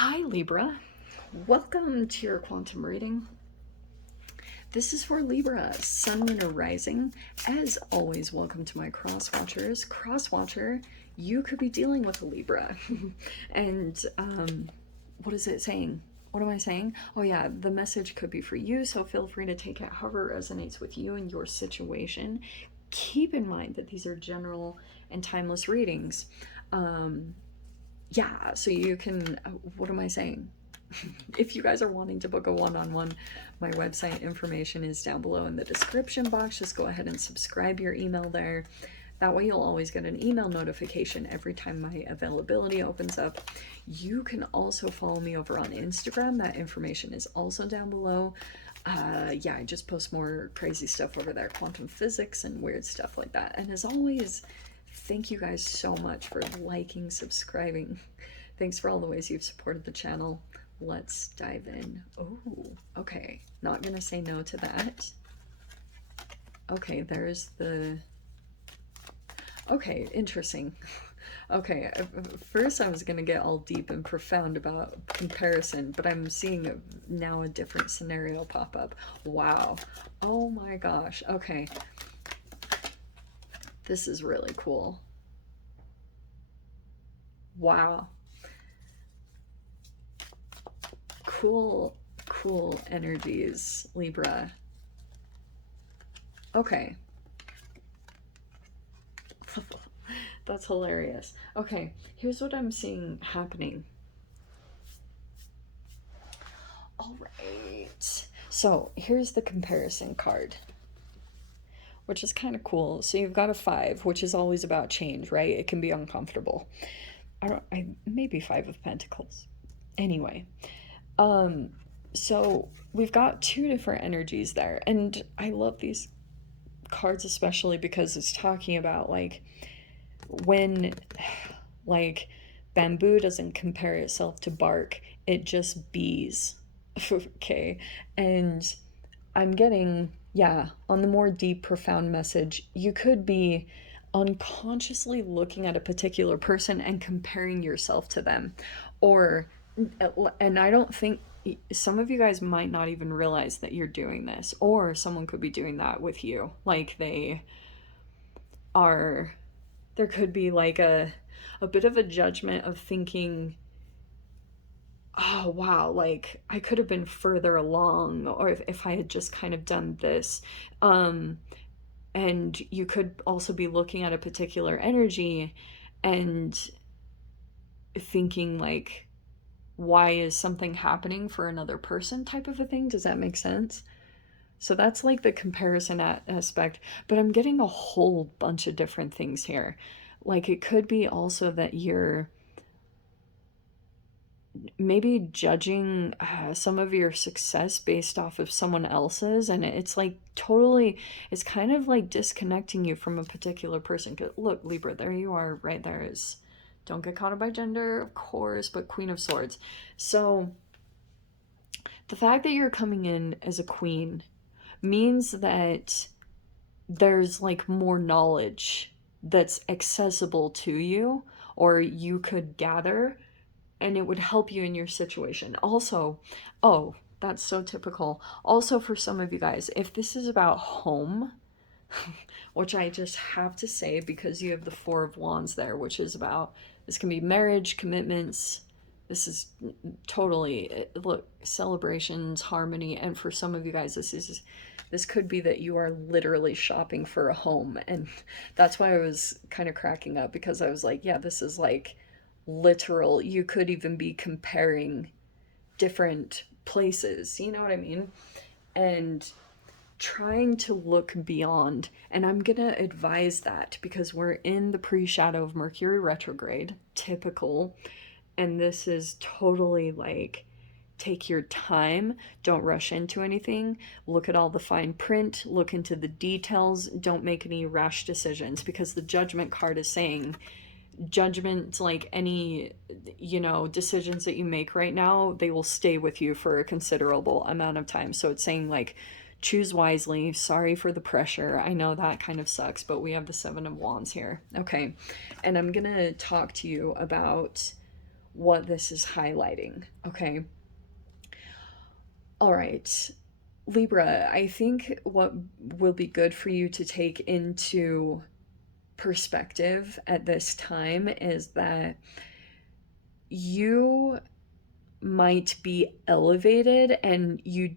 Hi Libra, welcome to your quantum reading. This is for Libra, Sun, Moon, or Rising. As always, welcome to my cross watchers. Cross watcher, you could be dealing with a Libra. And what is it saying? What am I saying? Oh yeah, the message could be for you, so feel free to take it however it resonates with you and your situation. Keep in mind that these are general and timeless readings. Yeah, so you can, what am I saying? If you guys are wanting to book a one-on-one, my website information is down below in the description box. Just go ahead and subscribe your email there. That way you'll always get an email notification every time my availability opens up. You can also follow me over on Instagram. That information is also down below. Yeah, I just post more crazy stuff over there, quantum physics and weird stuff like that. And as always, thank you guys so much for liking, subscribing. Thanks for all the ways you've supported the channel. Let's dive in. Oh, okay. Not gonna say no to that. Okay, there's the... Okay, interesting. Okay, first I was gonna get all deep and profound about comparison, but I'm seeing now a different scenario pop up. Wow. Oh my gosh. Okay. This is really cool. Wow. Cool energies, Libra. Okay. That's hilarious. Okay, here's what I'm seeing happening. All right. So here's the comparison card, which is kind of cool. So you've got a 5, which is always about change, right? It can be uncomfortable. Maybe 5 of Pentacles. Anyway, so we've got 2 different energies there, and I love these cards especially because it's talking about like when like bamboo doesn't compare itself to bark, it just bees. Okay, and I'm getting, yeah, on the more deep profound message, you could be unconsciously looking at a particular person and comparing yourself to them. Or, and I don't think, some of you guys might not even realize that you're doing this, or someone could be doing that with you. Like they are, there could be like a bit of a judgment of thinking, oh wow, like I could have been further along, or if I had just kind of done this. And you could also be looking at a particular energy and thinking like, why is something happening for another person type of a thing. Does that make sense? So that's like the comparison aspect, but I'm getting a whole bunch of different things here. Like it could be also that you're maybe judging some of your success based off of someone else's, and it's like totally, it's kind of like disconnecting you from a particular person. Look, Libra, there you are, right there is, don't get caught up by gender, of course, but Queen of Swords. So the fact that you're coming in as a queen means that there's like more knowledge that's accessible to you, or you could gather, and it would help you in your situation. Also, oh, that's so typical. Also, for some of you guys, if this is about home, which I just have to say because you have the 4 of Wands there, which is about, this can be marriage, commitments. This is totally, look, celebrations, harmony, and for some of you guys, this could be that you are literally shopping for a home. And that's why I was kind of cracking up, because I was like, yeah, this is like literal. You could even be comparing different places, you know what I mean? And trying to look beyond. And I'm gonna advise that because we're in the pre-shadow of Mercury retrograde, typical. And this is totally like, take your time, don't rush into anything, look at all the fine print, look into the details, don't make any rash decisions, because the Judgment card is saying judgment, like any, you know, decisions that you make right now, they will stay with you for a considerable amount of time. So it's saying like, choose wisely. Sorry for the pressure. I know that kind of sucks, but we have the 7 of Wands here. Okay, and I'm gonna talk to you about what this is highlighting. Okay. All right. Libra, I think what will be good for you to take into perspective at this time is that you might be elevated, and you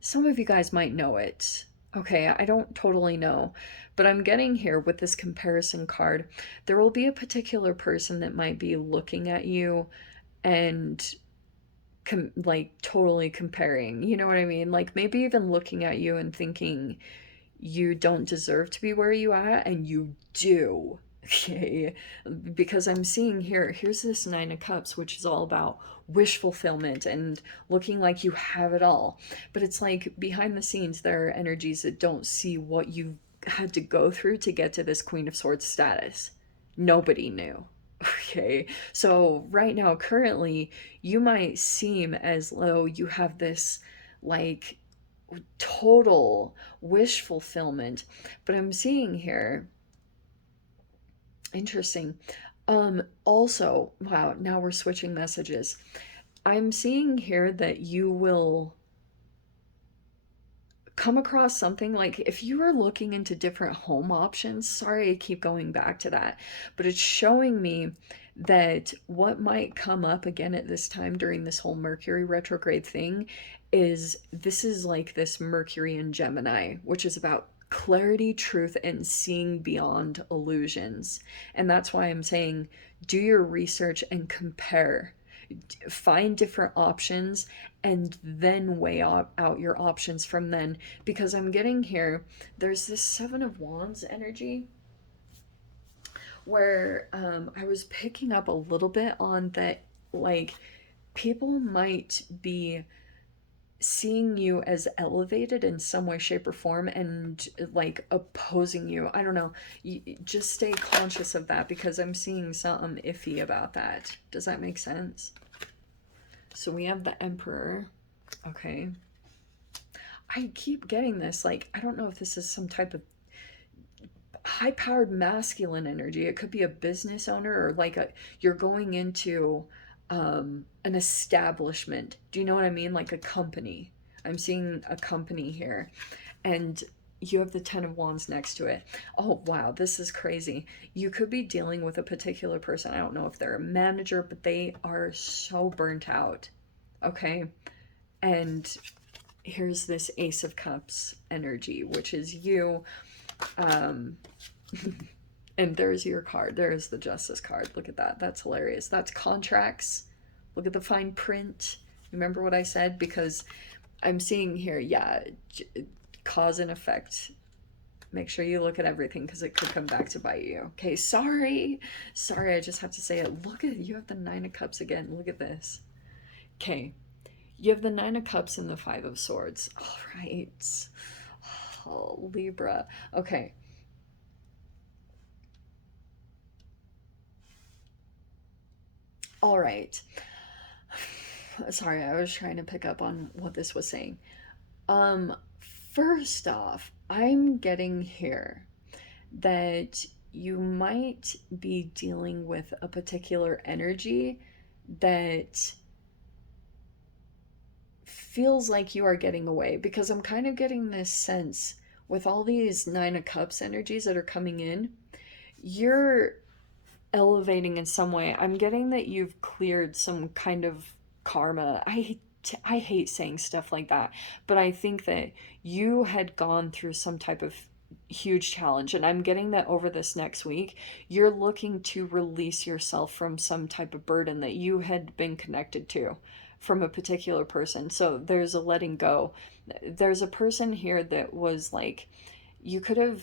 some of you guys might know it. Okay, I don't totally know, but I'm getting here with this comparison card. There will be a particular person that might be looking at you and like totally comparing, you know what I mean? Like maybe even looking at you and thinking you don't deserve to be where you are, and you do. Okay, because I'm seeing here's this Nine of Cups, which is all about wish fulfillment and looking like you have it all. But it's like behind the scenes, there are energies that don't see what you had to go through to get to this Queen of Swords status. Nobody knew. Okay, so right now, currently, you might seem as though you have this like total wish fulfillment, but I'm seeing here, interesting. Also, wow, now we're switching messages. I'm seeing here that you will come across something like if you are looking into different home options. Sorry, I keep going back to that, but it's showing me that what might come up again at this time during this whole Mercury retrograde thing is this is like this Mercury in Gemini, which is about clarity, truth, and seeing beyond illusions. And that's why I'm saying do your research and compare, find different options, and then weigh out your options from then. Because I'm getting here, there's this Seven of Wands energy where I was picking up a little bit on that, like people might be seeing you as elevated in some way, shape, or form, and like opposing you. I don't know. Just stay conscious of that, because I'm seeing something iffy about that. Does that make sense? So we have the Emperor. Okay. I keep getting this. Like, I don't know if this is some type of high powered masculine energy. It could be a business owner, or like you're going into an establishment. Do you know what I mean? Like a company. I'm seeing a company here. And you have the Ten of Wands next to it. Oh, wow, this is crazy. You could be dealing with a particular person. I don't know if they're a manager, but they are so burnt out. Okay. And here's this Ace of Cups energy, which is you. Um, and there's your card. There's the Justice card. Look at that. That's hilarious. That's contracts. Look at the fine print. Remember what I said? Because I'm seeing here, yeah, cause and effect. Make sure you look at everything, because it could come back to bite you. Okay, sorry. Sorry, I just have to say it. Look at, you have the Nine of Cups again. Look at this. Okay, you have the Nine of Cups and the Five of Swords. All right. Oh, Libra. Okay. All right. Sorry, I was trying to pick up on what this was saying. Um, First off, I'm getting here that you might be dealing with a particular energy that feels like you are getting away, because I'm kind of getting this sense with all these Nine of Cups energies that are coming in, you're elevating in some way. I'm getting that you've cleared some kind of karma. I hate saying stuff like that, but I think that you had gone through some type of huge challenge, and I'm getting that over this next week you're looking to release yourself from some type of burden that you had been connected to from a particular person. So there's a letting go. There's a person here that was like, you could have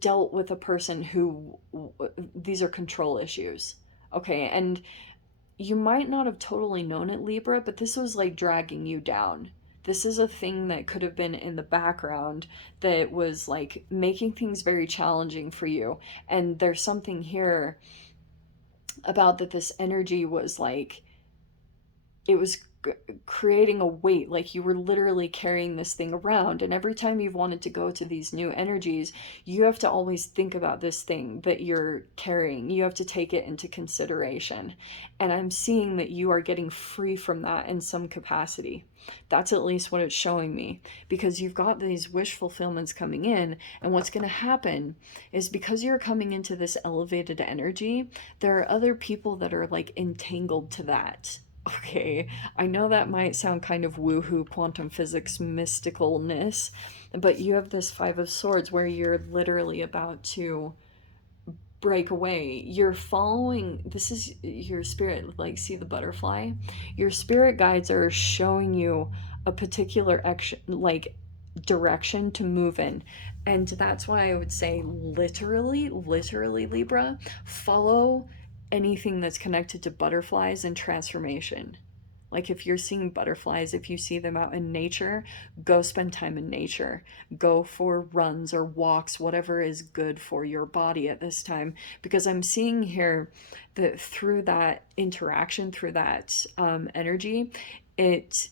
dealt with a person who, these are control issues. Okay, and you might not have totally known it, Libra, but this was like dragging you down. This is a thing that could have been in the background that was like making things very challenging for you. And there's something here about that this energy was like, it was creating a weight, like you were literally carrying this thing around, and every time you've wanted to go to these new energies, you have to always think about this thing that you're carrying. You have to take it into consideration, and I'm seeing that you are getting free from that in some capacity. That's at least what it's showing me, because you've got these wish fulfillments coming in, and what's going to happen is, because you're coming into this elevated energy, there are other people that are like entangled to that. Okay, I know that might sound kind of woohoo quantum physics mysticalness, but you have this Five of Swords where you're literally about to break away. You're following, this is your spirit, like, see the butterfly? Your spirit guides are showing you a particular action, like direction to move in. And that's why I would say literally, Libra, follow anything that's connected to butterflies and transformation. Like, if you're seeing butterflies, if you see them out in nature, go spend time in nature. Go for runs or walks, whatever is good for your body at this time. Because I'm seeing here that through that interaction, through that energy, it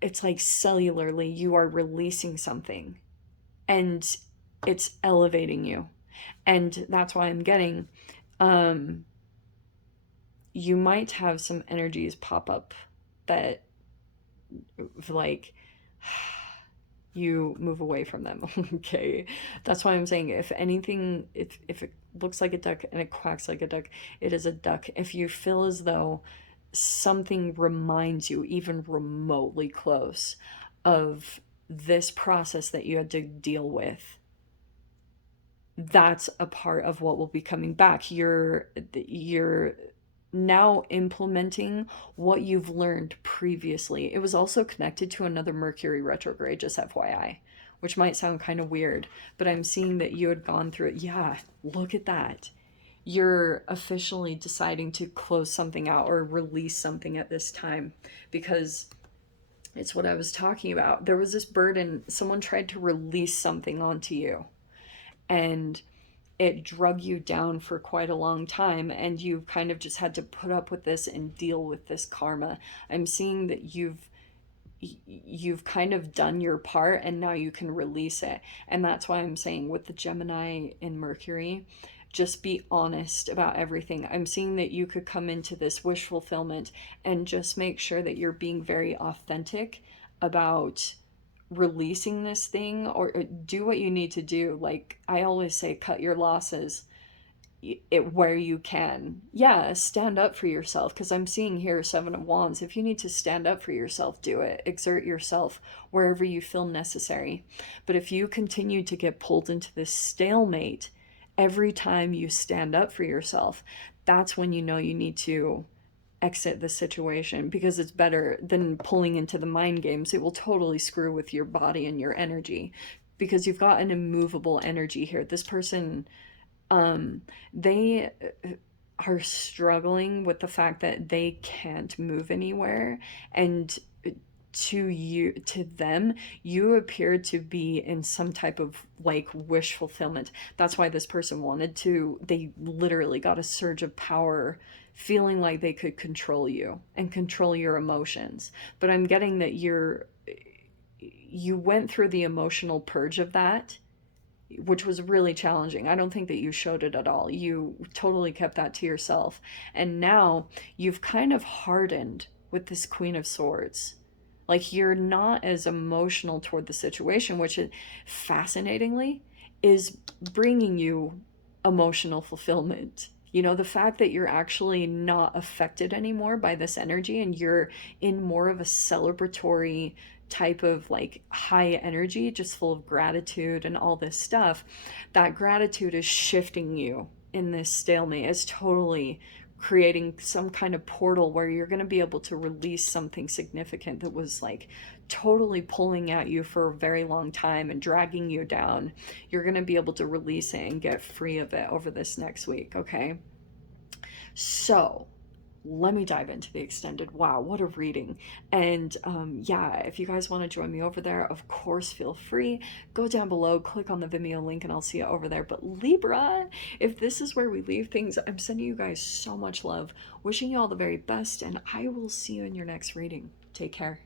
it's like cellularly you are releasing something, and it's elevating you. And that's why I'm getting um you might have some energies pop up that, like, you move away from them. Okay, that's why I'm saying, if anything, if it looks like a duck and it quacks like a duck, it is a duck. If you feel as though something reminds you even remotely close of this process that you had to deal with, that's a part of what will be coming back. You're now implementing what you've learned previously. It was also connected to another Mercury retrograde, just FYI, which might sound kind of weird, but I'm seeing that you had gone through it. Yeah, look at that. You're officially deciding to close something out or release something at this time, because it's what I was talking about. There was this burden. Someone tried to release something onto you, and it drug you down for quite a long time, and you kind of just had to put up with this and deal with this karma. I'm seeing that you've kind of done your part, and now you can release it. And that's why I'm saying, with the Gemini in Mercury, just be honest about everything. I'm seeing that you could come into this wish fulfillment and just make sure that you're being very authentic about releasing this thing, or do what you need to do. Like I always say, cut your losses where you can. Yeah, stand up for yourself, because I'm seeing here Seven of Wands. If you need to stand up for yourself, do it. Exert yourself wherever you feel necessary. But if you continue to get pulled into this stalemate every time you stand up for yourself, that's when you know you need to exit the situation, because it's better than pulling into the mind games. It will totally screw with your body and your energy, because you've got an immovable energy here. This person, they are struggling with the fact that they can't move anywhere, and to them, you appear to be in some type of like wish fulfillment. That's why this person wanted to, they literally got a surge of power, feeling like they could control you and control your emotions. But I'm getting that you went through the emotional purge of that, which was really challenging. I don't think that you showed it at all. You totally kept that to yourself. And now you've kind of hardened with this Queen of Swords. Like, you're not as emotional toward the situation, which is, fascinatingly, is bringing you emotional fulfillment. You know, the fact that you're actually not affected anymore by this energy, and you're in more of a celebratory type of like high energy, just full of gratitude and all this stuff. That gratitude is shifting you in this stalemate. It's totally creating some kind of portal where you're going to be able to release something significant that was like totally pulling at you for a very long time and dragging you down. You're going to be able to release it and get free of it over this next week, okay? So, let me dive into the extended. Wow, what a reading. And yeah, if you guys want to join me over there, of course, feel free. Go down below, click on the Vimeo link, and I'll see you over there. But Libra, if this is where we leave things, I'm sending you guys so much love, wishing you all the very best, and I will see you in your next reading. Take care.